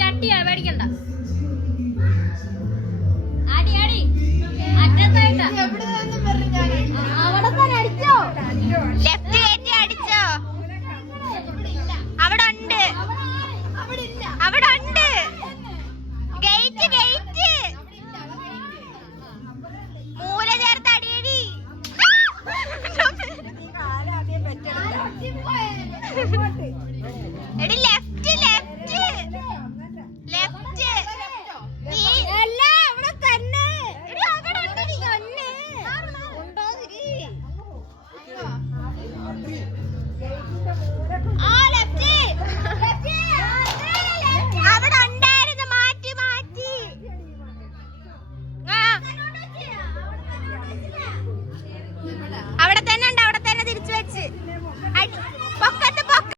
ചട്ടിയാ പേടിക്കണ്ട. അടി അടി അറ്റത്തായിട്ടാ അവിടെ തന്നെ അടിച്ചോ. ലെഫ്റ്റ് കയറ്റി അടിച്ചോ. അവിടെ ഉണ്ട്, അവിടെ ഉണ്ട്. ഗേറ്റ് ഗേറ്റ് മൂല ചേർത്ത് അടിയടി. എടി